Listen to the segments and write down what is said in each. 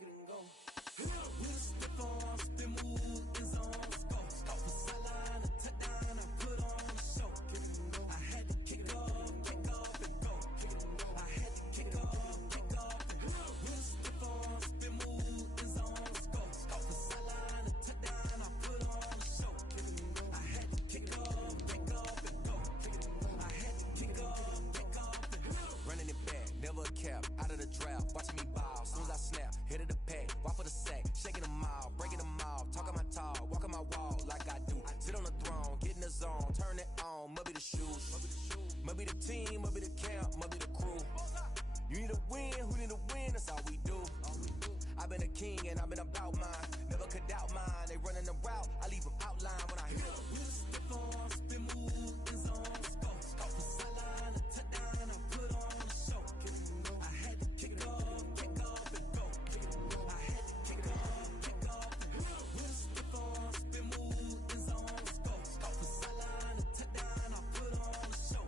kick it and go. With a stiff arm, spin move, in zone, go. From sideline to touchdown, I put on a show. Kick it and go. I had to kick off and go. Kick it and go. I had to kick off and go. With a stiff arm, spin move, in zone, go. From sideline to touchdown, I put on a show. Kick it and go. I had to kick off and go. Kick it and go. I had to kick off and go. Running it back, never a cap, out of the draft, watching me ball. Soon as I snap, hit of the pack, walk for the sack, shaking them all, breaking them all, talking my talk, walking my wall like I do. Sit on the throne, get in the zone, turn it on, must be the shoes, must be the team, must be the camp, must be the crew. You need a win, who need a win, that's all we do. I've been a king and I've been about mine, never could doubt mine. They running the route, I leave them outline when I hit them. With a stiff arm, spin move, in zone, go. From sideline to touchdown, I put on a show. I had to kick off and go. I had to kick off and go. With a stiff arm, spin move, in zone, go. From sideline to touchdown, I put on a show.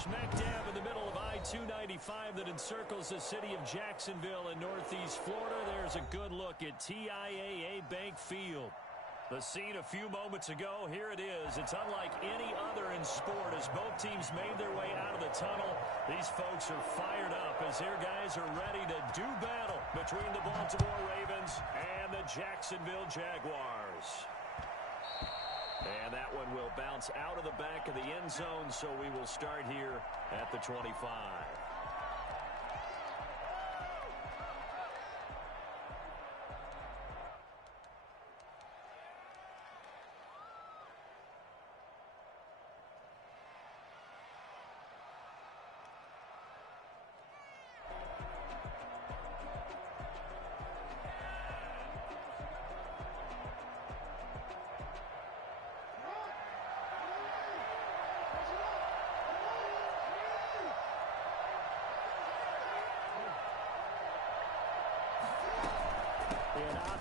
Smack dab in the middle of I-295 that encircles the city of Jacksonville in northeast Florida. There's a good look at TIAA Bank Field. The scene a few moments ago, here it is. It's unlike any other in sport as both teams made their way out of the tunnel. These folks are fired up as their guys are ready to do battle between the Baltimore Ravens and the Jacksonville Jaguars. And that one will bounce out of the back of the end zone, so we will start here at the 25.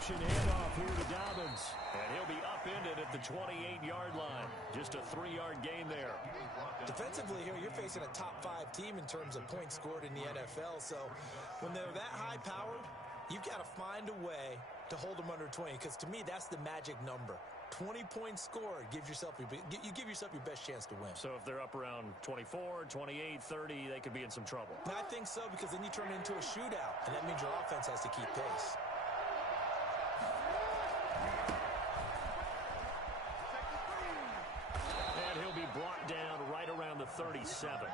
Handoff here to Dobbins, and he'll be upended at the 28-yard line. Just a 3-yard gain there. Defensively here, you're facing a top-5 team in terms of points scored in the NFL, so when they're that high-powered, you've got to find a way to hold them under 20, because to me, that's the magic number. 20 points scored, you give yourself your best chance to win. So if they're up around 24, 28, 30, they could be in some trouble. And I think so, because then you turn it into a shootout, and that means your offense has to keep pace. He'll be brought down right around the 37.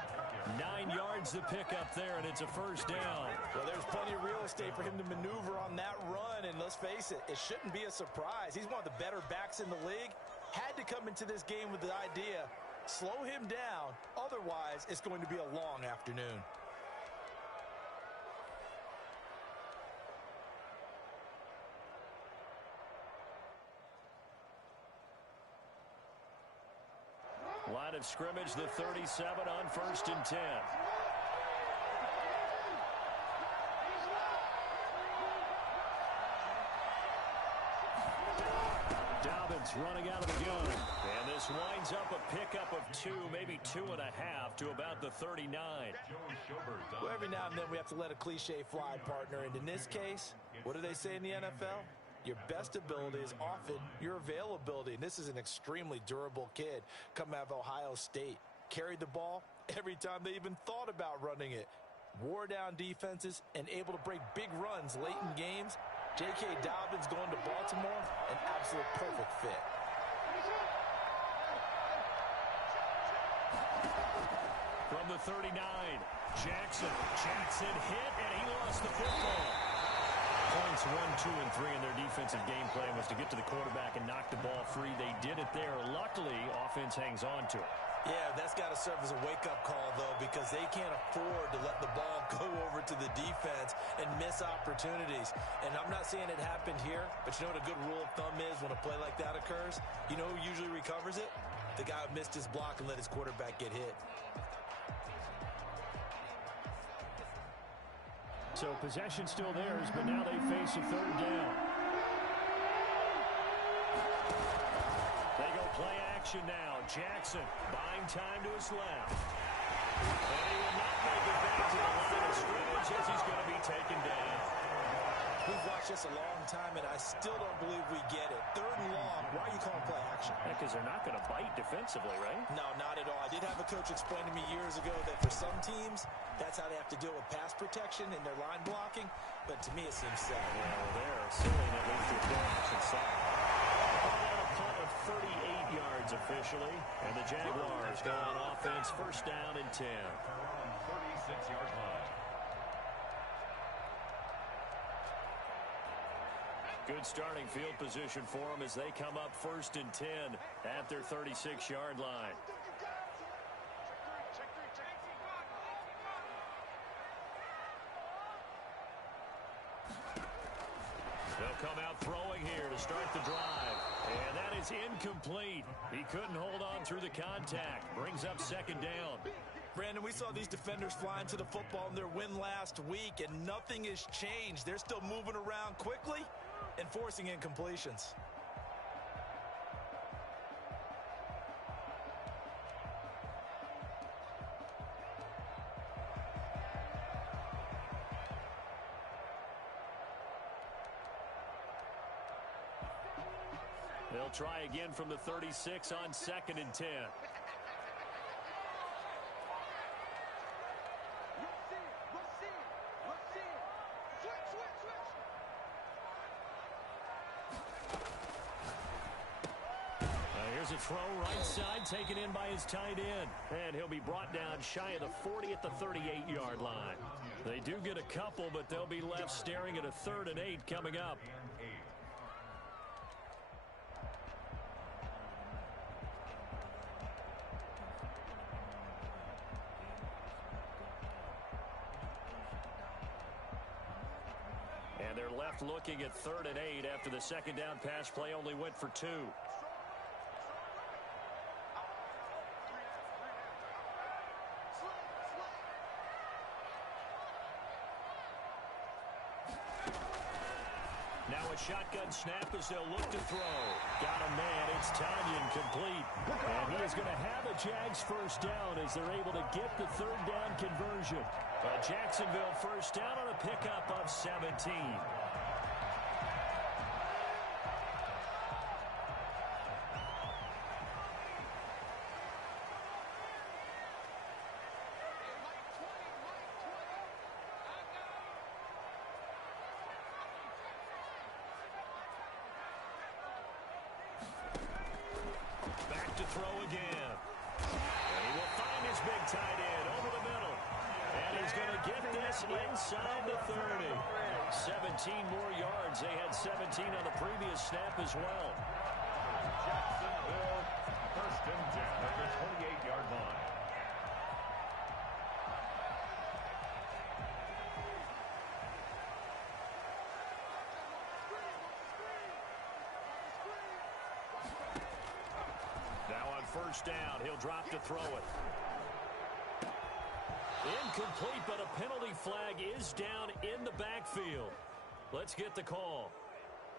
9 yards to pick up there, and it's a first down. Well, there's plenty of real estate for him to maneuver on that run, and let's face it, it shouldn't be a surprise. He's one of the better backs in the league. Had to come into this game with the idea, slow him down, otherwise it's going to be a long afternoon. Line of scrimmage, the 37 on 1st and 10. Dobbins running out of the gun. And this winds up a pickup of 2, maybe 2.5 to about the 39. Well, every now and then we have to let a cliche fly, partner. And in this case, what do they say in the NFL? Your best ability is often your availability. And this is an extremely durable kid coming out of Ohio State. Carried the ball every time they even thought about running it. Wore down defenses and able to break big runs late in games. J.K. Dobbins going to Baltimore, an absolute perfect fit. From the 39, Jackson hit, and he lost the football. Points 1, 2, and 3 in their defensive game plan was to get to the quarterback and knock the ball free. They did it there. Luckily, offense hangs on to it. Yeah, that's got to serve as a wake-up call, though, because they can't afford to let the ball go over to the defense and miss opportunities. And I'm not saying it happened here, but you know what a good rule of thumb is when a play like that occurs? You know who usually recovers it? The guy who missed his block and let his quarterback get hit. So possession still theirs, but now they face a 3rd down. They go play action now. Jackson buying time to his left. And he will not make it back to the line of scrimmage as he's going to be taken down. We've watched this a long time, and I still don't believe we get it. 3rd and long. Why are you calling play action? Because they're not going to bite defensively, right? No, not at all. I did have a coach explain to me years ago that for some teams, that's how they have to deal with pass protection and their line blocking. But to me, it seems sad. Well, they're assuming at least the action side. A punt of 38 yards officially, and the Jaguars go on offense, 1st down and 10. 36-yard line. Good starting field position for them as they come up 1st and 10 at their 36-yard line. They'll come out throwing here to start the drive. And that is incomplete. He couldn't hold on through the contact. Brings up 2nd down. Brandon, we saw these defenders flying to the football in their win last week, and nothing has changed. They're still moving around quickly and forcing incompletions. They'll try again from the 36 on 2nd and 10. Here's a throw right side taken in by his tight end. And he'll be brought down shy of the 40 at the 38-yard line. They do get a couple, but they'll be left staring at a 3rd and 8 coming up. And they're left looking at 3rd and 8 after the 2nd down pass play only went for 2. Now a shotgun snap as they'll look to throw. Got a man. It's Tanyan complete. And he is going to have a Jags 1st down as they're able to get the 3rd down conversion. A Jacksonville 1st down on a pickup of 17. Back to throw again. And he will find his big tight end over the middle. And he's going to get this inside the 30. 17 more yards. They had 17 on the previous snap as well. Jacksonville, 1st and 10 at the 28-yard line. Now on 1st down, he'll drop to throw it. Incomplete, but a penalty flag is down in the backfield. Let's get the call.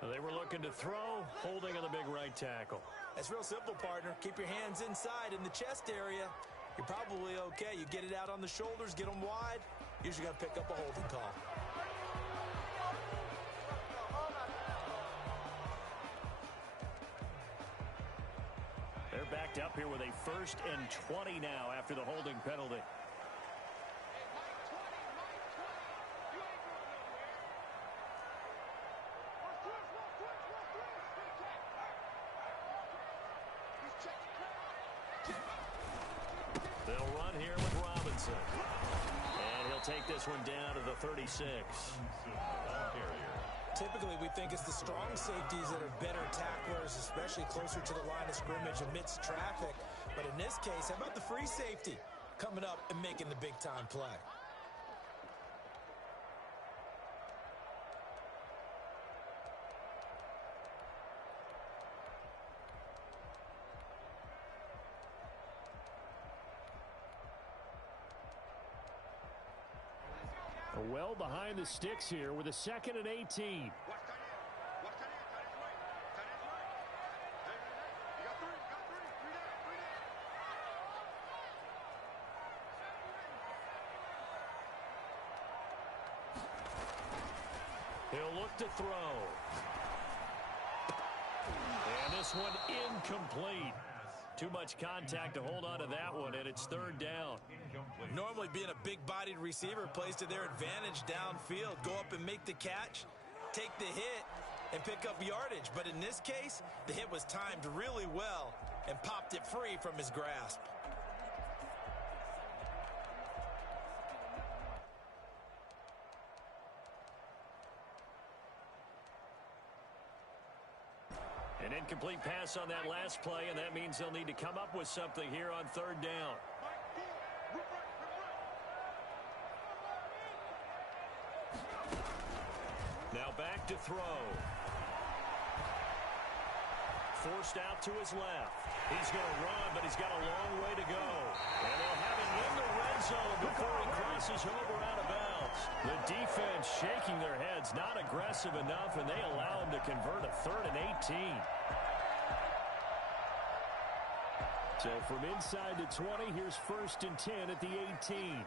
They were looking to throw, holding on the big right tackle. That's real simple, partner. Keep your hands inside in the chest area. You're probably okay. You get it out on the shoulders, get them wide. Usually got to pick up a holding call. They're backed up here with a 1st and 20 now after the holding penalty. They'll run here with Robinson. And he'll take this one down to the 36. Typically, we think it's the strong safeties that are better tacklers, especially closer to the line of scrimmage amidst traffic. But in this case, how about the free safety coming up and making the big-time play? Well behind the sticks here with a 2nd and 18. He'll look look to throw. And this one incomplete. Too much contact to hold on to that one, and it's third down. Normally being a big-bodied receiver plays to their advantage downfield. Go up and make the catch, take the hit, and pick up yardage. But in this case, the hit was timed really well and popped it free from his grasp. An incomplete pass on that last play, and that means they'll need to come up with something here on third down. Now back to throw. Forced out to his left. He's going to run, but he's got a long way to go. And they'll have him in the red zone before he crosses over out of bounds. The defense shaking their heads, not aggressive enough, and they allow him to convert a 3rd and 18. So from inside the 20, here's 1st and 10 at the 18.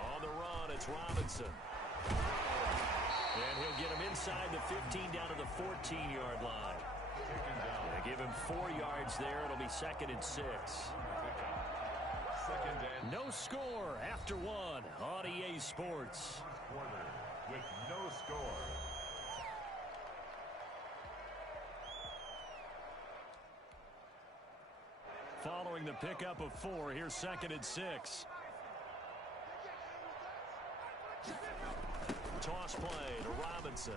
On the run, it's Robinson. And he'll get him inside the 15 down to the 14-yard line. They give him 4 yards there. It'll be 2nd and 6. No score after 1 on EA Sports. With no score. Following the pickup of 4, here's 2nd and 6. Toss play to Robinson.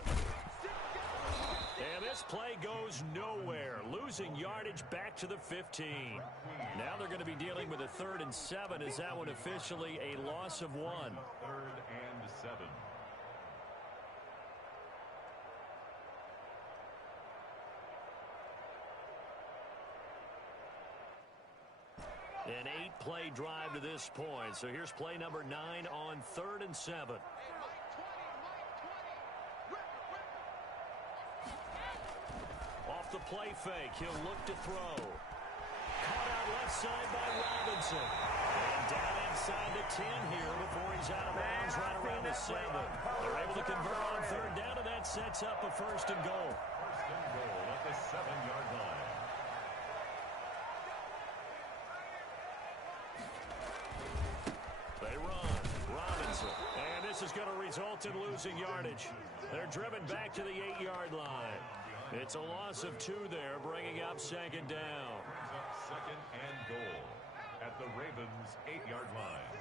And this play goes nowhere. Losing yardage back to the 15. Now they're going to be dealing with a 3rd and 7. Is that one officially a loss of 1? 3rd and 7. An 8-play drive to this point. So here's play number 9 on 3rd and 7. Off the play fake, he'll look to throw. Caught out left side by Robinson. And down inside the 10 here before he's out of bounds right around the 7. They're able to convert on 3rd down, and that sets up a 1st and goal. 1st and goal at the 7-yard line. They run. Robinson. And this is going to result in losing yardage. They're driven back to the 8-yard line. It's a loss of 2 there, bringing up 2nd down. Up 2nd and goal at the Ravens' 8-yard line.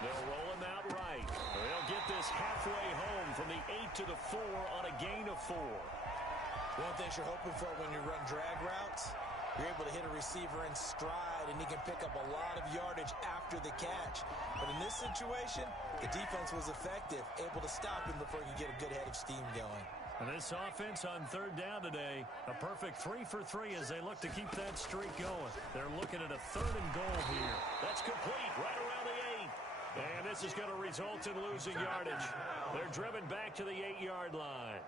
They'll roll him out right. They'll get this halfway home from the 8 to the 4 on a gain of 4. One thing you're hoping for when you run drag routes, you're able to hit a receiver in stride, and he can pick up a lot of yardage after the catch. But in this situation, the defense was effective, able to stop him before he could get a good head of steam going. And this offense on 3rd down today, a perfect 3 for 3 as they look to keep that streak going. They're looking at a 3rd and goal here. That's complete right around the 8. And this is going to result in losing yardage. They're driven back to the 8-yard line.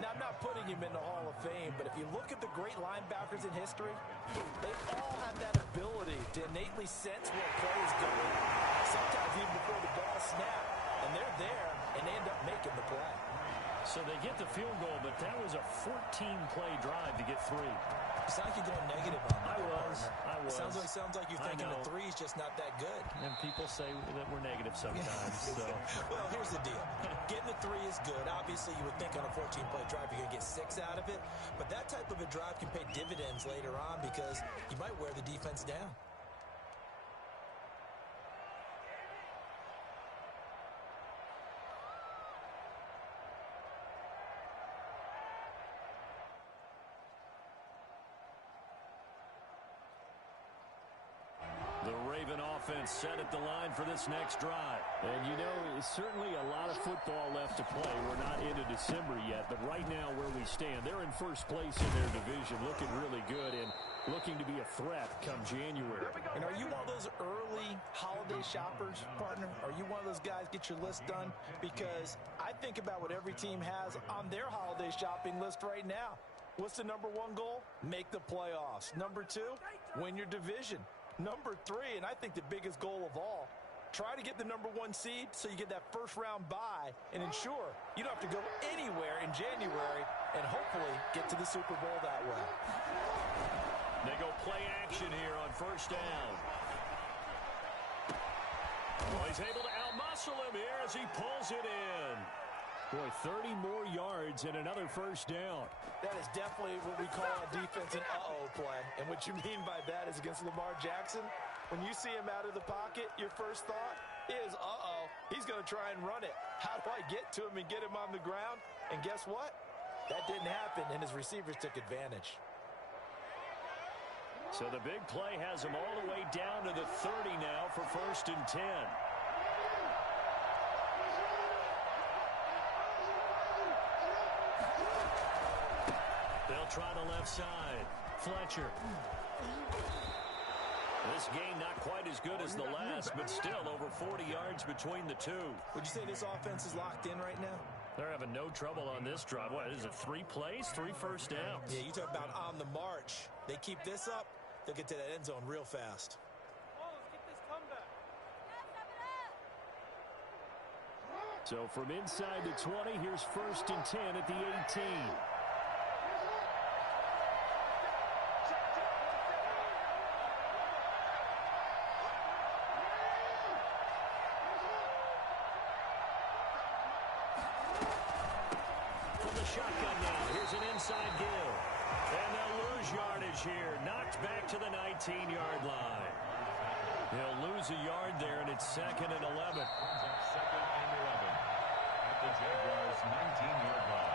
Now, I'm not putting him in the Hall of Fame, but if you look at the great linebackers in history, they all have that ability to innately sense where a play is going, sometimes even before the ball snaps, and they're there, and they end up making the play. So they get the field goal, but that was a 14-play drive to get 3. You sound like you're going negative on that. I was. Sounds like you're thinking the 3 is just not that good. And people say that we're negative sometimes. So. Well, here's the deal. Getting the 3 is good. Obviously, you would think on a 14-play drive you're going to get 6 out of it. But that type of a drive can pay dividends later on because you might wear the defense down. driven offense set at the line for this next drive. And, you know, certainly a lot of football left to play. We're not into December yet, but right now where we stand, they're in first place in their division, looking really good and looking to be a threat come January. And are you one of those early holiday shoppers, partner? Are you one of those guys get your list done? Because I think about what every team has on their holiday shopping list right now. What's the number one goal? Make the playoffs. Number two, win your division. Number three, and I think the biggest goal of all, try to get the number one seed so you get that first round bye and ensure you don't have to go anywhere in January and hopefully get to the Super Bowl that way. They go play action here on first down. Oh, he's able to outmuscle him here as he pulls it in. Boy, 30 more yards and another first down. That is definitely what we call a defense an uh-oh play. And what you mean by that is against Lamar Jackson, when you see him out of the pocket, your first thought is, uh-oh, he's going to try and run it. How do I get to him and get him on the ground? And guess what? That didn't happen, and his receivers took advantage. So the big play has him all the way down to the 30 now for 1st and 10. They'll try the left side. Fletcher. This game not quite as good as the last, but still over 40 yards between the two. Would you say this offense is locked in right now? They're having no trouble on this drive. What, is it 3 plays, 3 first downs? Yeah, you talk about on the march. They keep this up, they'll get to that end zone real fast. So from inside the 20, here's 1st and 10 at the 18. Shotgun now. Here's an inside give. And they'll lose yardage here. Knocked back to the 19-yard line. They'll lose a yard there, and it's 2nd and 11. 2nd and 11 at the Jaguars' 19-yard line.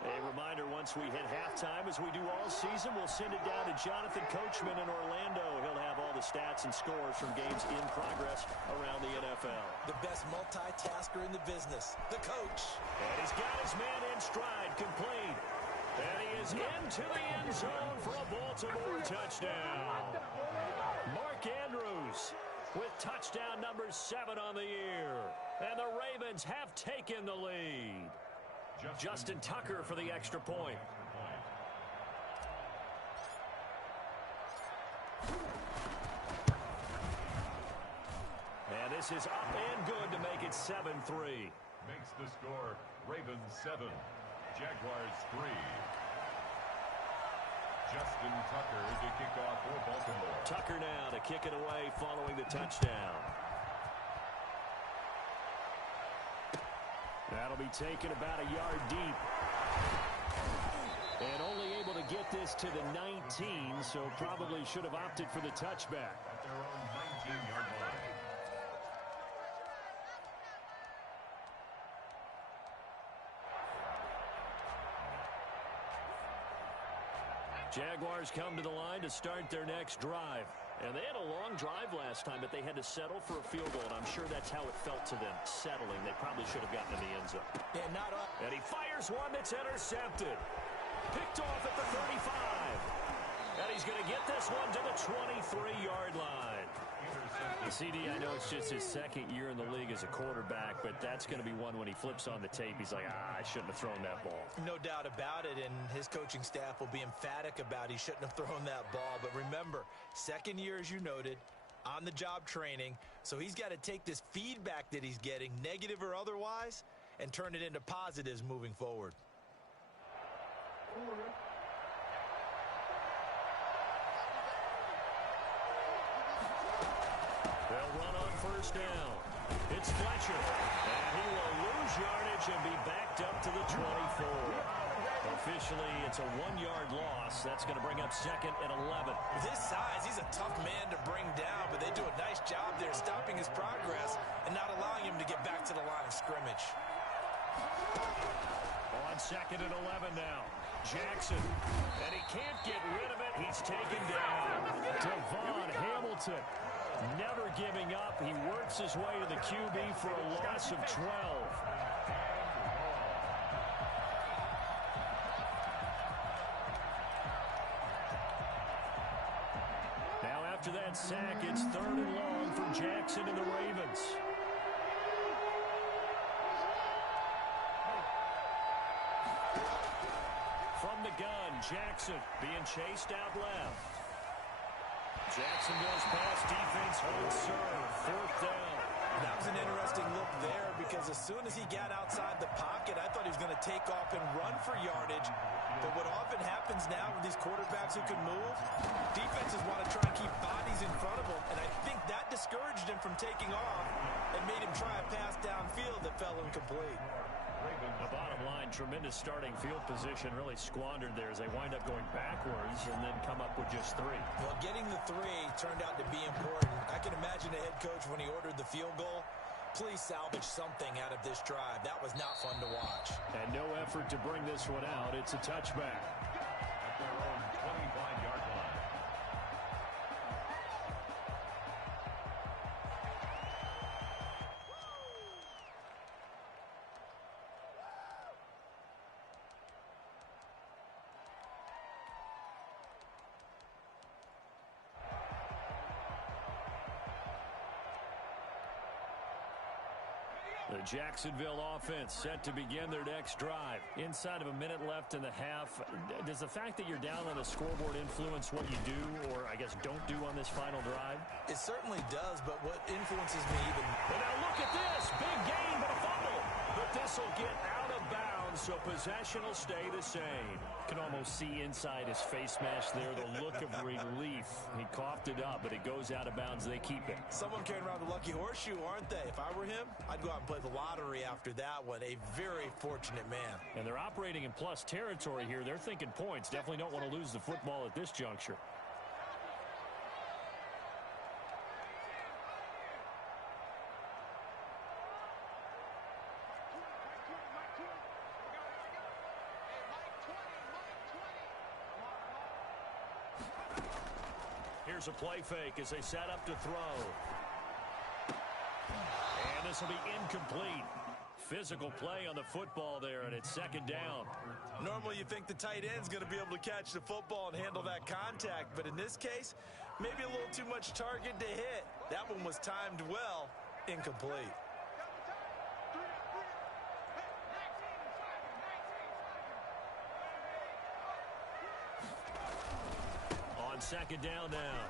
A reminder, once we hit halftime, as we do all season, we'll send it down to Jonathan Coachman in Orlando. He'll have all the stats and scores from games in progress around the NFL. The best multitasker in the business, the coach. And he's got his man in stride, complete. And he is into the end zone for a Baltimore touchdown. Mark Andrews with touchdown number 7 on the year. And the Ravens have taken the lead. Justin Tucker for the extra point. And this is up and good to make it 7-3. Makes the score Ravens 7, Jaguars 3. Justin Tucker to kick off for Baltimore. Tucker now to kick it away following the touchdown. That'll be taken about a yard deep. And only able to get this to the 19, so probably should have opted for the touchback. At their own 19-yard line. Jaguars come to the line to start their next drive. And they had a long drive last time, but they had to settle for a field goal, and I'm sure that's how it felt to them, settling. They probably should have gotten in the end zone. Yeah, not up. And he fires one that's intercepted. Picked off at the 35. And he's going to get this one to the 23-yard line. CD, I know it's just his 2nd year in the league as a quarterback, but that's going to be one when he flips on the tape. He's like, I shouldn't have thrown that ball. No doubt about it, and his coaching staff will be emphatic about he shouldn't have thrown that ball. But remember, 2nd year, as you noted, on-the-job training, so he's got to take this feedback that he's getting, negative or otherwise, and turn it into positives moving forward. They'll run on first down. It's Fletcher, and he will lose yardage and be backed up to the 24. Officially, it's a 1-yard loss. That's going to bring up second and 11. With his size, he's a tough man to bring down, but they do a nice job there stopping his progress and not allowing him to get back to the line of scrimmage. On second and 11 now. Jackson, and he can't get rid of it. He's taken down. Devon Hamilton, never giving up. He works his way to the QB for a loss of 12. Now after that sack, it's 3rd and long for Jackson and the Ravens. From the gun, Jackson being chased out left. Jacksonville's pass defense holds serve. 4th down. That was an interesting look there because as soon as he got outside the pocket, I thought he was going to take off and run for yardage. But what often happens now with these quarterbacks who can move, defenses want to try and keep bodies in front of them, and I think that discouraged him from taking off and made him try a pass downfield that fell incomplete. The bottom line, tremendous starting field position, really squandered there as they wind up going backwards and then come up with just 3. Well, getting the 3 turned out to be important. I can imagine the head coach when he ordered the field goal. Please salvage something out of this drive. That was not fun to watch. And no effort to bring this one out. It's a touchback. At their own 25-yard line. The Jacksonville offense set to begin their next drive. Inside of a minute left in the half. Does the fact that you're down on the scoreboard influence what you do or, I guess, don't do on this final drive? It certainly does, but what influences me even... But now look at this. Big gain, but a fumble. But this will get out of bounds, so possession will stay the same. You can almost see inside his face mask there the look of relief. He coughed it up, but it goes out of bounds. They keep it. Someone carrying around the lucky horseshoe, aren't they? If I were him, I'd go out and play the lottery after that one. A very fortunate man. And they're operating in plus territory here. They're thinking points. Definitely don't want to lose the football at this juncture. Here's a play fake as they set up to throw. And this will be incomplete. Physical play on the football there, and it's 2nd down. Normally you think the tight end's going to be able to catch the football and handle that contact, but in this case, maybe a little too much target to hit. That one was timed well, incomplete. On 2nd down now,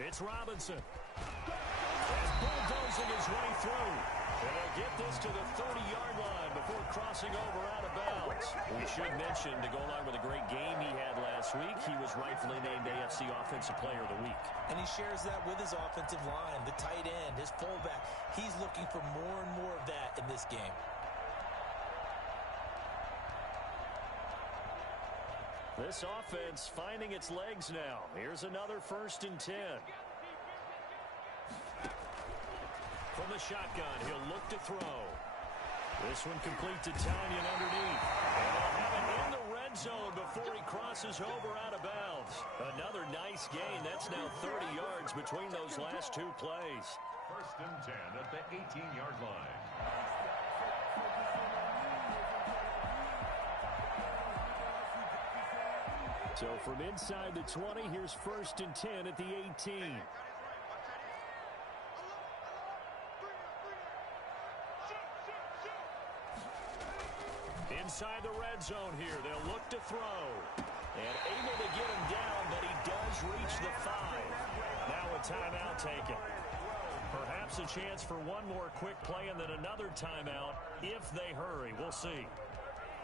it's Robinson. And bulldozing his way through. And he'll get this to the 30-yard line before crossing over out of bounds. We should mention, to go along with a great game he had last week, he was rightfully named AFC Offensive Player of the Week. And he shares that with his offensive line, the tight end, his fullback. He's looking for more and more of that in this game. This offense finding its legs now. Here's another 1st and 10. From the shotgun, he'll look to throw. This one complete to Tanyan underneath. And they'll have it in the red zone before he crosses over out of bounds. Another nice gain. That's now 30 yards between those last 2 plays. 1st and 10 at the 18-yard line. So from inside the 20, here's 1st and 10 at the 18. Inside the red zone here, they'll look to throw. And able to get him down, but he does reach the 5. Now a timeout taken. Perhaps a chance for one more quick play and then another timeout if they hurry. We'll see.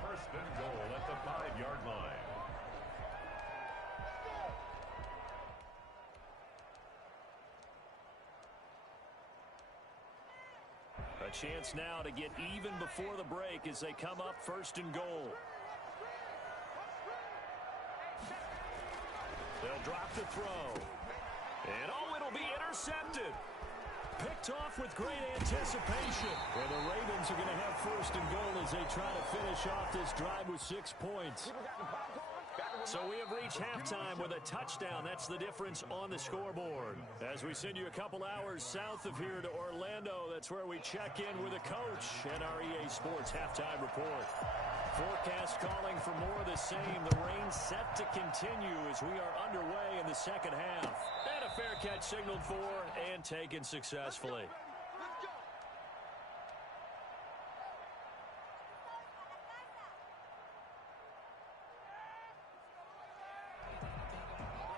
1st and goal at the 5-yard line. A chance now to get even before the break as they come up 1st and goal. They'll drop the throw. And it'll be intercepted. Picked off with great anticipation. And the Ravens are going to have 1st and goal as they try to finish off this drive with 6 points. So we have reached halftime with a touchdown. That's the difference on the scoreboard. As we send you a couple hours south of here to Orlando, that's where we check in with the coach and our EA Sports halftime report. Forecast calling for more of the same. The rain set to continue as we are underway in the second half. And a fair catch signaled for and taken successfully.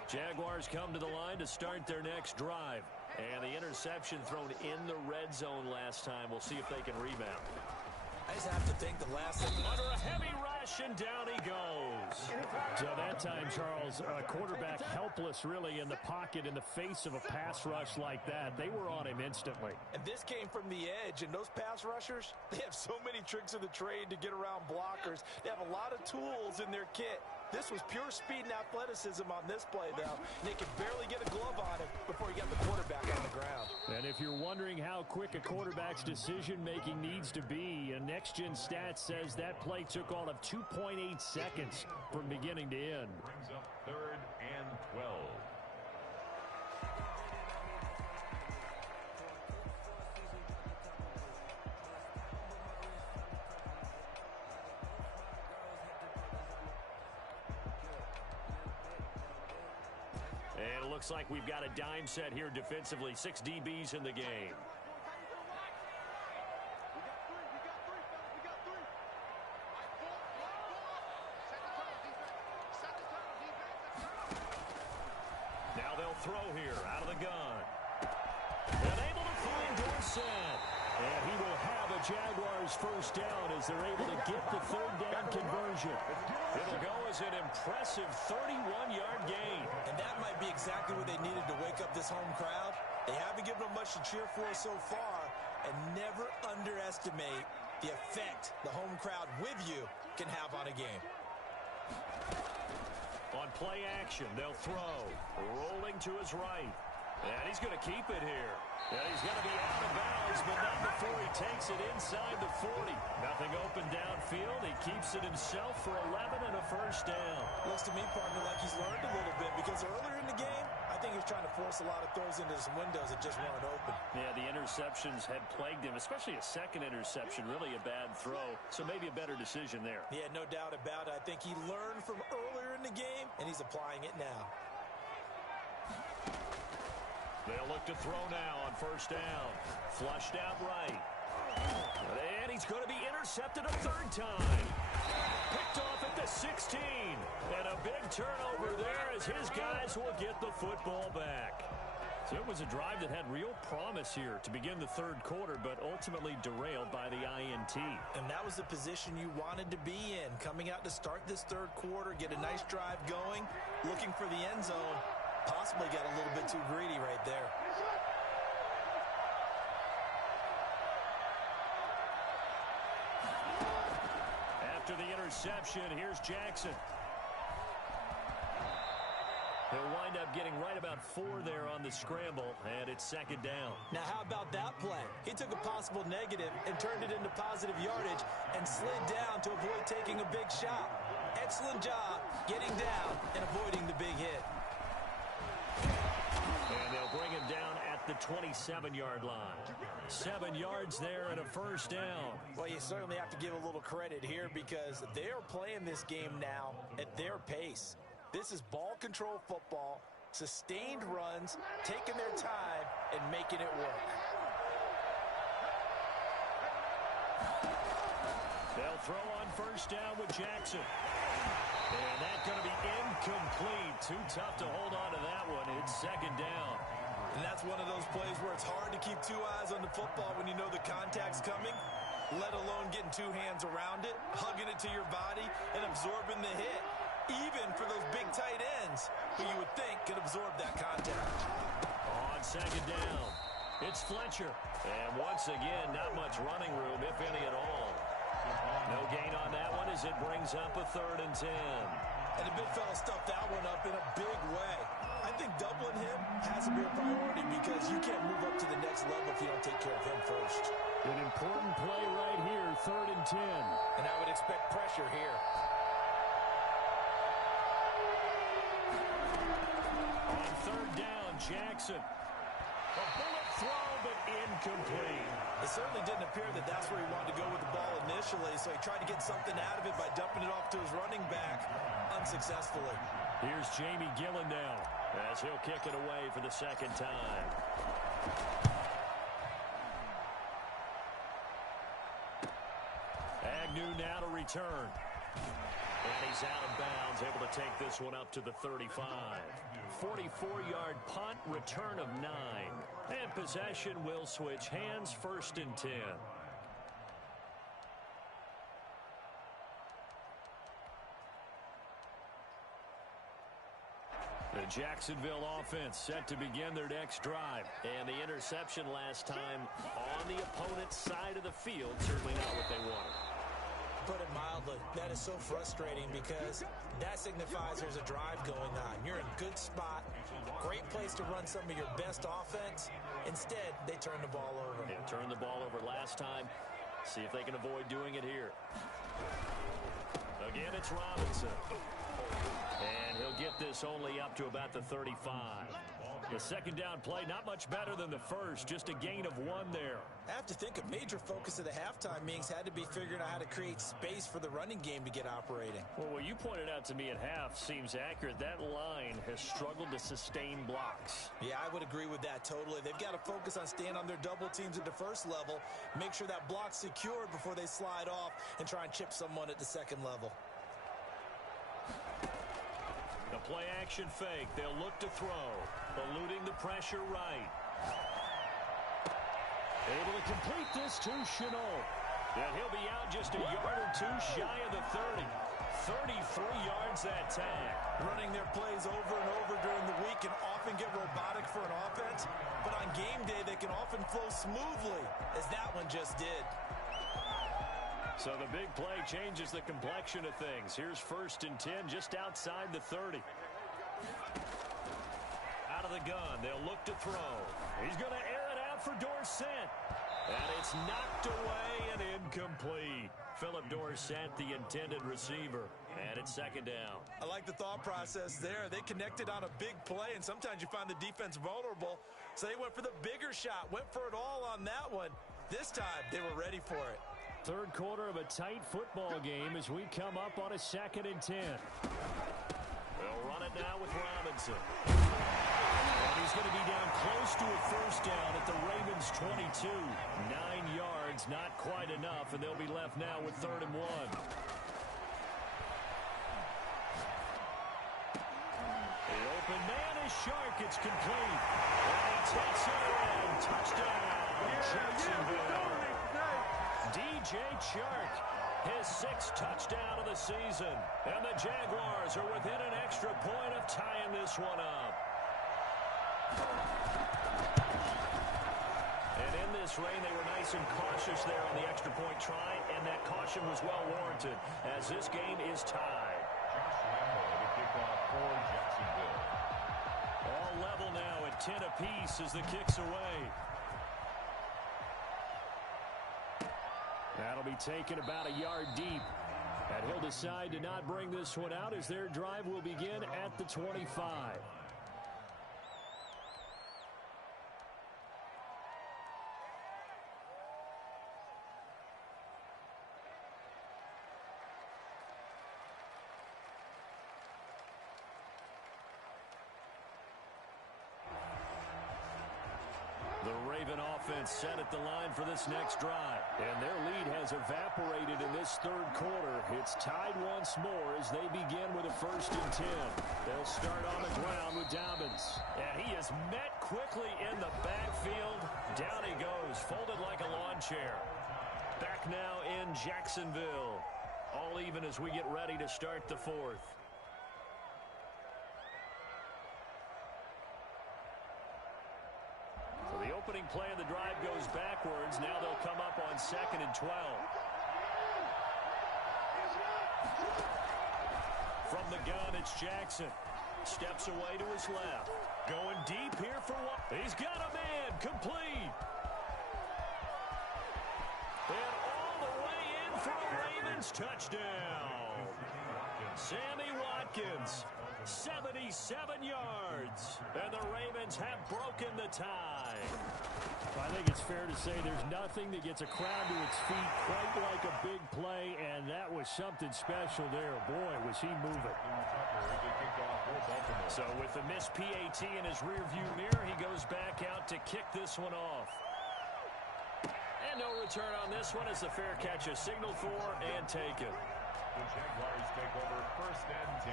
Jaguars come to the line to start their next drive. And the interception thrown in the red zone last time. We'll see if they can rebound. I just have to think the last thing. Under a heavy rush, and down he goes. So that time, Charles, a quarterback helpless really in the pocket in the face of a pass rush like that. They were on him instantly. And this came from the edge, and those pass rushers, they have so many tricks of the trade to get around blockers. They have a lot of tools in their kit. This was pure speed and athleticism on this play, though. They could barely get a glove on him before he got the quarterback on the ground. And if you're wondering how quick a quarterback's decision-making needs to be, Next Gen Stats says that play took all of 2.8 seconds from beginning to end. Brings up 3rd and 12. And it looks like we've got a dime set here defensively. 6 DBs in the game. Now they'll throw here out of the gun. And able to find Dorsett. And he will have a Jaguars 1st down as they're able to get the 3rd down conversion. It'll go as an impressive 31-yard gain. And that might be exactly what they needed to wake up this home crowd. They haven't given them much to cheer for so far. And never underestimate the effect the home crowd with you can have on a game. On play action, they'll throw. Rolling to his right. And he's going to keep it here. And he's going to be out of bounds, but not before he takes it inside the 40. Nothing open downfield. He keeps it himself for 11 and a 1st down. Looks to me, partner, like he's learned a little bit because earlier in the game, I think he was trying to force a lot of throws into some windows that just weren't open. Yeah, the interceptions had plagued him, especially a second interception. Really a bad throw, so maybe a better decision there. Yeah, no doubt about it. I think he learned from earlier in the game, and he's applying it now. They'll look to throw now on 1st down. Flushed out right. And he's going to be intercepted a 3rd time. Picked off at the 16. And a big turnover there as his guys will get the football back. So it was a drive that had real promise here to begin the 3rd quarter, but ultimately derailed by the INT. And that was the position you wanted to be in. Coming out to start this 3rd quarter, get a nice drive going, looking for the end zone. Possibly got a little bit too greedy right there. After the interception, here's Jackson. He'll wind up getting right about 4 there on the scramble, and it's 2nd down. Now, how about that play? He took a possible negative and turned it into positive yardage and slid down to avoid taking a big shot. Excellent job getting down and avoiding the big hit. And they'll bring him down at the 27-yard line. 7 yards there and a 1st down. Well, you certainly have to give a little credit here because they're playing this game now at their pace. This is ball control football, sustained runs, taking their time, and making it work. They'll throw on 1st down with Jackson. And that's going to be incomplete. Too tough to hold on to that one. It's 2nd down. And that's one of those plays where it's hard to keep 2 eyes on the football when you know the contact's coming, let alone getting 2 hands around it, hugging it to your body, and absorbing the hit. Even for those big tight ends who you would think could absorb that contact. On 2nd down. It's Fletcher. And once again, not much running room, if any at all. No gain on that one as it brings up a 3rd and 10. And the big fella stuffed that one up in a big way. I think doubling him has to be a priority because you can't move up to the next level if you don't take care of him first. An important play right here, 3rd and 10. And I would expect pressure here. On 3rd down, Jackson. A bullet throw, but incomplete. It certainly didn't appear that that's where he wanted to go with the ball initially, so he tried to get something out of it by dumping it off to his running back unsuccessfully. Here's Jamie Gillen now as he'll kick it away for the 2nd time. Agnew now to return. And he's out of bounds, able to take this one up to the 35. 44-yard punt, return of 9. And possession will switch hands, 1st and 10. The Jacksonville offense set to begin their next drive. And the interception last time on the opponent's side of the field, certainly not what they wanted. Put it mildly, that is so frustrating because that signifies there's a drive going on. You're in a good spot, great place to run some of your best offense. Instead, they turn the ball over. Yeah, turned the ball over last time. See if they can avoid doing it here. Again, it's Robinson. And he'll get this only up to about the 35. The 2nd down play, not much better than the first, just a gain of 1 there. I have to think a major focus of the halftime meetings had to be figuring out how to create space for the running game to get operating. Well, what you pointed out to me at half seems accurate. That line has struggled to sustain blocks. Yeah, I would agree with that totally. They've got to focus on staying on their double teams at the 1st level, make sure that block's secured before they slide off and try and chip someone at the 2nd level. The play action fake. They'll look to throw. Eluding the pressure right. Able to complete this to Shenault. And he'll be out just a yard or 2 shy of the 30. 33 yards that time. Running their plays over and over during the week can often get robotic for an offense, but on game day they can often flow smoothly, as that one just did. So the big play changes the complexion of things. Here's 1st and 10 just outside the 30. Out of the gun, they'll look to throw. He's going to air it out for Dorsett. And it's knocked away and incomplete. Philip Dorsett, the intended receiver. And it's 2nd down. I like the thought process there. They connected on a big play, and sometimes you find the defense vulnerable. So they went for the bigger shot, went for it all on that one. This time, they were ready for it. 3rd quarter of a tight football game as we come up on a 2nd and 10. They'll run it now with Robinson. And he's going to be down close to a 1st down at the Ravens 22. 9 yards, not quite enough, and they'll be left now with 3rd and 1. The open man is Shark. It's complete. And he takes it in. Touchdown, Jacksonville. DJ Chark, his 6th touchdown of the season. And the Jaguars are within an extra point of tying this one up. And in this rain, they were nice and cautious there on the extra point try, and that caution was well warranted as this game is tied. Josh Lambo to kick off for Jacksonville. All level now at 10 apiece as the kick's away. That'll be taken about a yard deep. And he'll decide to not bring this one out as their drive will begin at the 25. The Raven offense set at the line for this next drive. And their lead has evaporated in this 3rd quarter. It's tied once more as they begin with a 1st and 10. They'll start on the ground with Dobbins. And he is met quickly in the backfield. Down he goes, folded like a lawn chair. Back now in Jacksonville. All even as we get ready to start the 4th. opening play of the drive goes backwards. Now they'll come up on 2nd and 12. From the gun, it's Jackson. Steps away to his left. Going deep here for one. He's got a man. Complete. And all the way in for a Ravens touchdown. Sammy Watkins, 77 yards. And the Ravens have broken the tie. I think it's fair to say there's nothing that gets a crowd to its feet quite like a big play, and that was something special there. Boy, was he moving. So with the missed PAT in his rearview mirror, he goes back out to kick this one off. And no return on this one as the fair catch is signaled for and taken. The Jaguars take over 1st and 10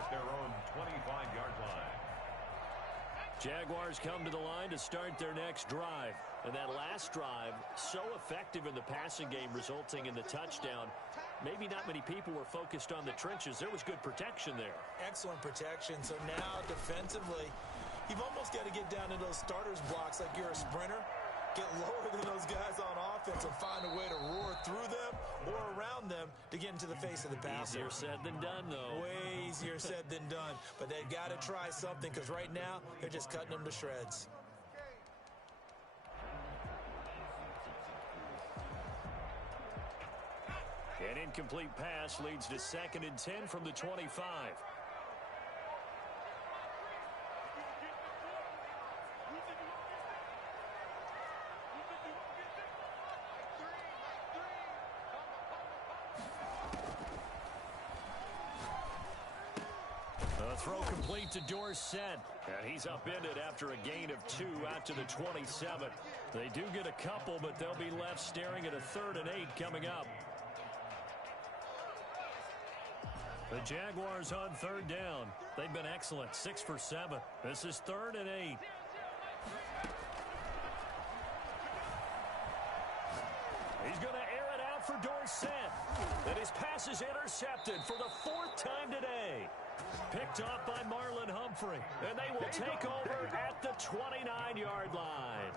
at their own 25-yard line. Jaguars come to the line to start their next drive. And that last drive, so effective in the passing game, resulting in the touchdown. Maybe not many people were focused on the trenches. There was good protection there. Excellent protection. So now defensively, you've almost got to get down into those starters blocks like you're a sprinter. Get lower than those guys on offense and find a way to roar through them or around them to get into the face of the passer. Easier said than done, though. Way easier said than done. But they've got to try something because right now they're just cutting them to shreds. An incomplete pass leads to 2nd and 10 from the 25. The throw complete to Dorsett. And he's upended after a gain of 2 out to the 27. They do get a couple, but they'll be left staring at a 3rd and 8 coming up. The Jaguars on 3rd down. They've been excellent, 6 for 7. This is 3rd and 8. He's going to air it out for Dorsett. And his pass is intercepted for the 4th time today. Picked off by Marlon Humphrey. And they will take over at the 29-yard line.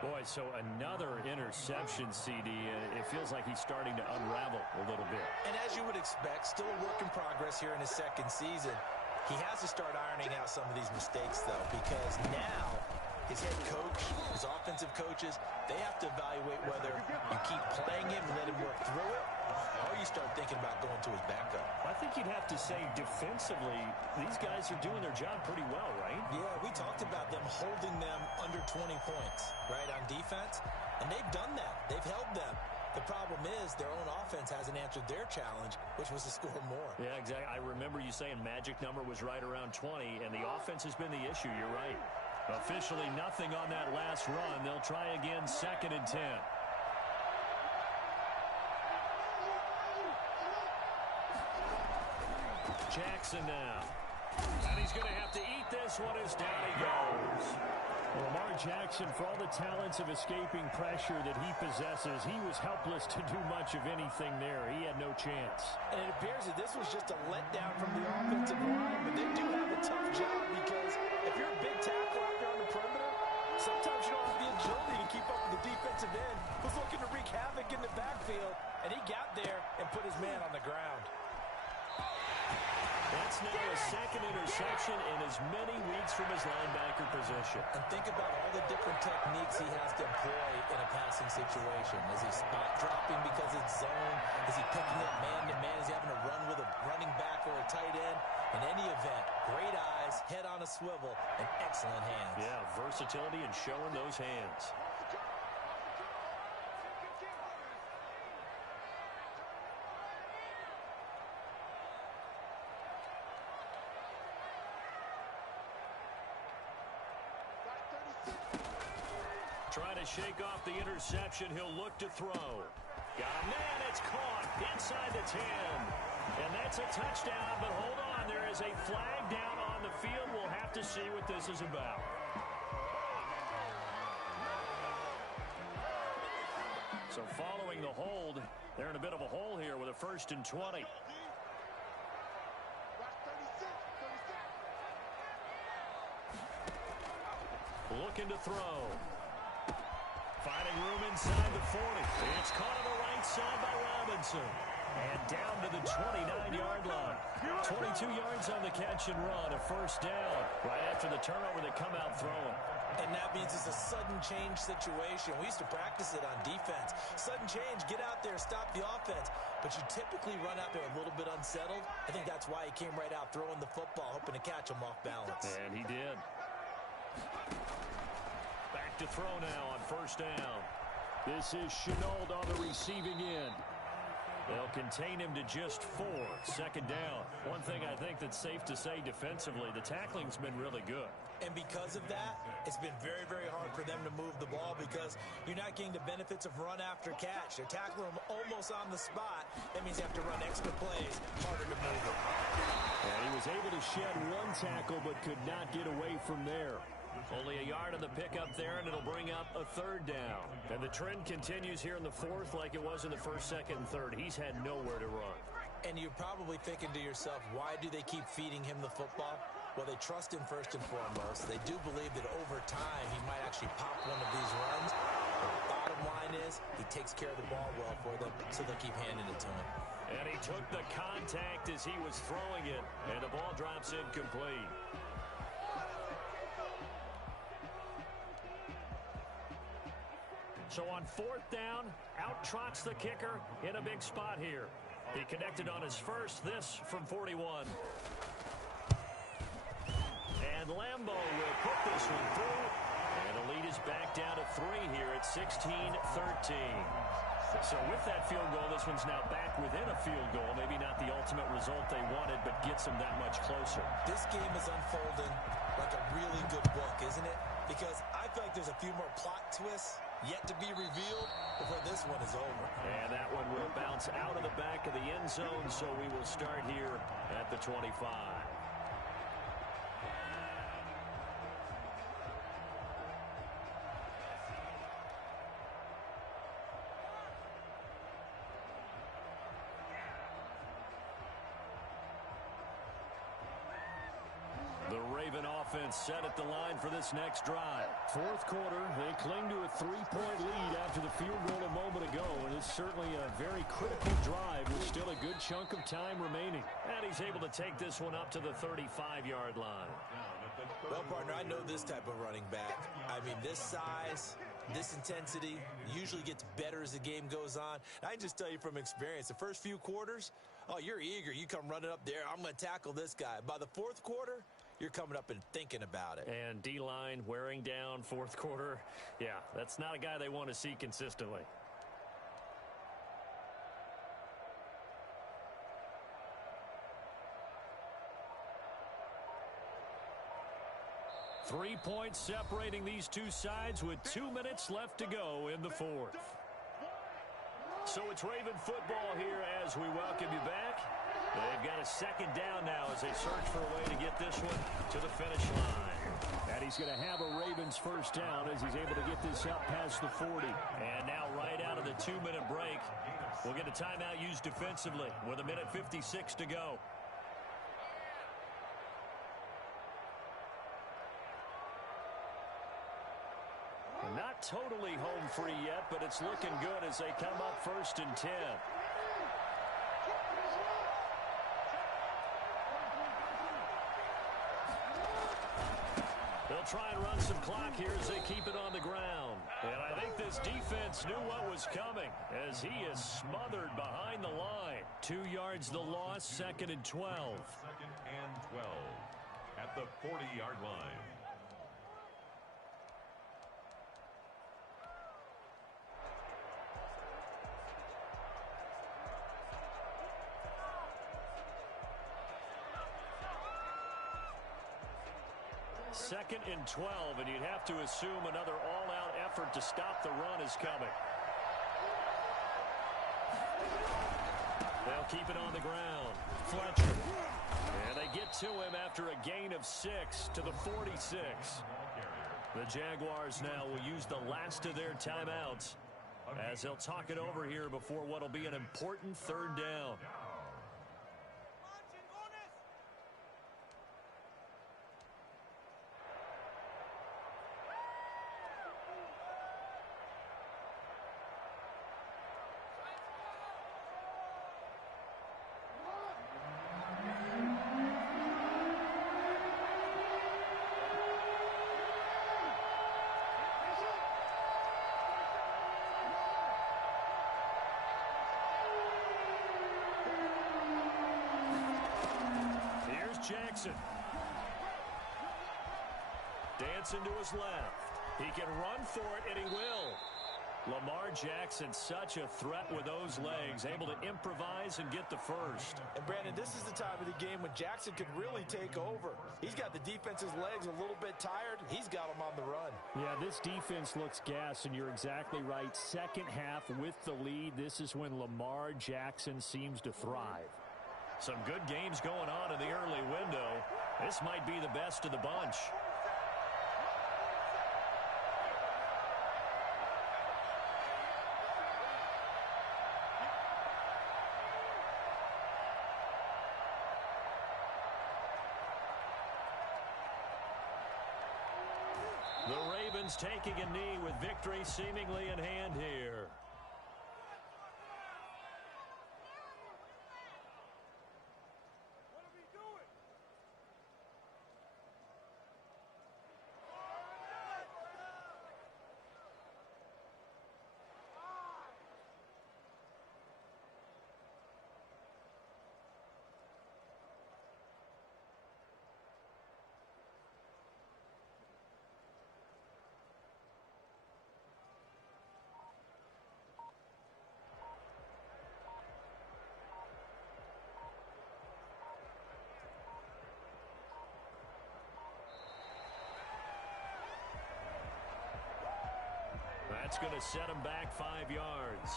Boy, so another interception, CD. It feels like he's starting to unravel a little bit. And as you would expect, still a work in progress here in his 2nd season. He has to start ironing out some of these mistakes, though, because now his head coach, his offensive coaches, they have to evaluate whether you keep playing him and let him work through it, or you start thinking about going to his backup. I think you'd have to say defensively, these guys are doing their job pretty well, right? Yeah, we talked about them holding them under 20 points, right, on defense, and they've done that. They've held them. The problem is their own offense hasn't answered their challenge, which was to score more. Yeah, exactly. I remember you saying magic number was right around 20, and the offense has been the issue. You're right. Officially nothing on that last run. They'll try again, 2nd and 10. Jackson now. And he's going to have to eat this one as down he goes. Well, Lamar Jackson, for all the talents of escaping pressure that he possesses, he was helpless to do much of anything there. He had no chance. And it appears that this was just a letdown from the offensive line, but they do have a tough job because if you're a big tackle out there on the perimeter, sometimes you don't have the agility to keep up with the defensive end who's looking to wreak havoc in the backfield, and he got there and put his man on the ground. That's now a 2nd interception in as many weeks from his linebacker position. And think about all the different techniques he has to employ in a passing situation. Is he spot dropping because it's zone? Is he picking up man-to-man? Is he having to run with a running back or a tight end? In any event, great eyes, head on a swivel, and excellent hands. Yeah, versatility and showing those hands. Trying to shake off the interception. He'll look to throw. Got a man. It's caught inside the 10. And that's a touchdown. But hold on. There is a flag down on the field. We'll have to see what this is about. So following the hold, they're in a bit of a hole here with a 1st and 20. Looking to throw. Finding room inside the 40. It's caught on the right side by Robinson. And down to the 29-yard line. 22 yards on the catch and run. A first down right after the turnover. They come out throwing. And that means it's a sudden change situation. We used to practice it on defense. Sudden change, get out there, stop the offense. But you typically run out there a little bit unsettled. I think that's why he came right out throwing the football, hoping to catch him off balance. And he did. Back to throw now on first down. This is Shenault on the receiving end. They'll contain him to just 4. Second down. One thing I think that's safe to say defensively, the tackling's been really good. And because of that, it's been very, very hard for them to move the ball because you're not getting the benefits of run after catch. They're tackling him almost on the spot. That means you have to run extra plays, harder to move him. And he was able to shed one tackle but could not get away from there. Only a yard on the pickup there, and it'll bring up a third down. And the trend continues here in the fourth like it was in the first, second, and third. He's had nowhere to run. And you're probably thinking to yourself, why do they keep feeding him the football? Well, they trust him first and foremost. They do believe that over time he might actually pop one of these runs. But the bottom line is he takes care of the ball well for them, so they'll keep handing it to him. And he took the contact as he was throwing it, and the ball drops incomplete. So on fourth down, out trots the kicker in a big spot here. He connected on his first, this from 41. And Lambo will put this one through. And the lead is back down to 3 here at 16-13. So with that field goal, this one's now back within a field goal. Maybe not the ultimate result they wanted, but gets them that much closer. This game is unfolding like a really good book, isn't it? Because I feel like there's a few more plot twists yet to be revealed before this one is over. And that one will bounce out of the back of the end zone, so we will start here at the 25. The Raven offense set at the line for this next drive. Fourth quarter, they cling to a 3-point lead after the field goal a moment ago, and it's certainly a very critical drive with still a good chunk of time remaining. And he's able to take this one up to the 35-yard line. Well, partner, I know this type of running back. I mean, this size, this intensity usually gets better as the game goes on. I can just tell you from experience, the first few quarters, oh, you're eager. You come running up there, I'm going to tackle this guy. By the fourth quarter, you're coming up and thinking about it. And D-line wearing down fourth quarter. Yeah, that's not a guy they want to see consistently. Three points separating these two sides with 2 minutes left to go in the fourth. So it's Raven football here as we welcome you back. They've got a second down now as they search for a way to get this one to the finish line. And he's going to have a Ravens first down as he's able to get this out past the 40. And now right out of the 2-minute break, we'll get a timeout used defensively with 1:56 to go. Not totally home free yet, but it's looking good as they come up 1st and 10. They'll try and run some clock here as they keep it on the ground. And I think this defense knew what was coming as he is smothered behind the line. 2 yards the loss, 2nd and 12. 2nd and 12 at the 40-yard line. Second and 12, and you'd have to assume another all-out effort to stop the run is coming. They'll keep it on the ground. Fletcher. And they get to him after a gain of 6 to the 46. The Jaguars now will use the last of their timeouts as they'll talk it over here before what will be an important 3rd down. Jackson. Dancing to his left. He can run for it, and he will. Lamar Jackson, such a threat with those legs, able to improvise and get the first. And, Brandon, this is the time of the game when Jackson could really take over. He's got the defense's legs a little bit tired. He's got them on the run. Yeah, this defense looks gassed, and you're exactly right. Second half with the lead, this is when Lamar Jackson seems to thrive. Some good games going on in the early window. This might be the best of the bunch. The Ravens taking a knee with victory seemingly in hand here. That's going to set him back 5 yards.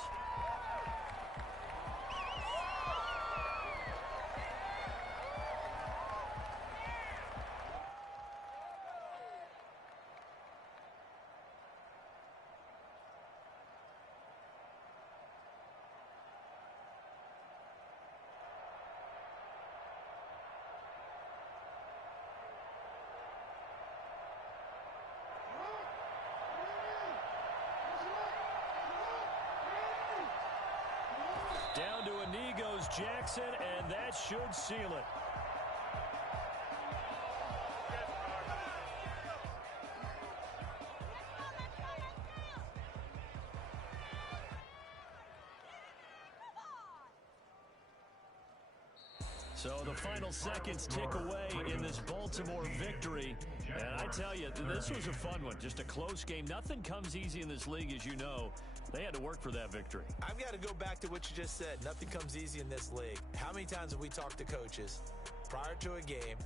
Down to a knee goes Jackson, and that should seal it. So the final seconds tick away in this Baltimore victory. And I tell you, this was a fun one. Just a close game. Nothing comes easy in this league, as you know. They had to work for that victory. I've got to go back to what you just said. Nothing comes easy in this league. How many times have we talked to coaches prior to a game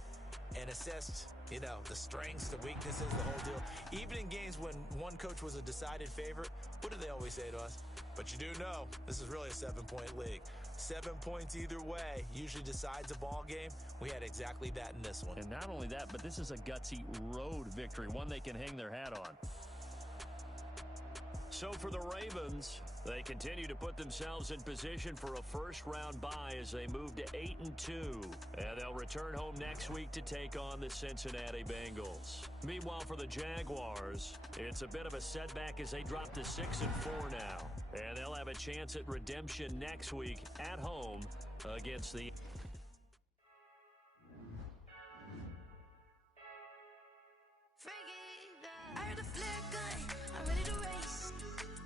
and assessed, you know, the strengths, the weaknesses, the whole deal? Even in games when one coach was a decided favorite, what do they always say to us? But you do know this is really a 7-point league. 7 points either way usually decides a ball game. We had exactly that in this one. And not only that, but this is a gutsy road victory, one they can hang their hat on. So for the Ravens, they continue to put themselves in position for a first-round bye as they move to 8-2. And they'll return home next week to take on the Cincinnati Bengals. Meanwhile, for the Jaguars, it's a bit of a setback as they drop to 6-4 now. And they'll have a chance at redemption next week at home against the... I heard the flare gun, I'm ready to race.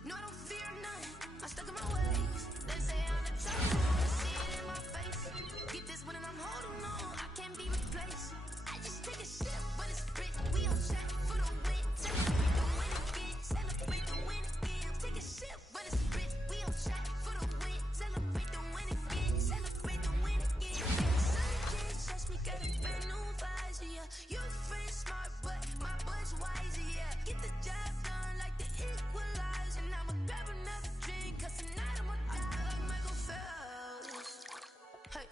No, I don't fear none, I'm stuck in my ways. They say I'm the top, I see it in my face. Get this one and I'm holding on, I can't be replaced. I just take a sip, but it's grit. We on track for the win. Celebrate the win again, celebrate the win again. Take a sip, but it's grit. We on track for the win. Celebrate the win again, celebrate the win again. Some kids trust me, got a brand new visor, yeah. Your friend smart, but my bud's wiser, yeah. Get the job done like the equalizer. And I'ma grab another drink, cause tonight I'ma die like Michael Phelps. Hey,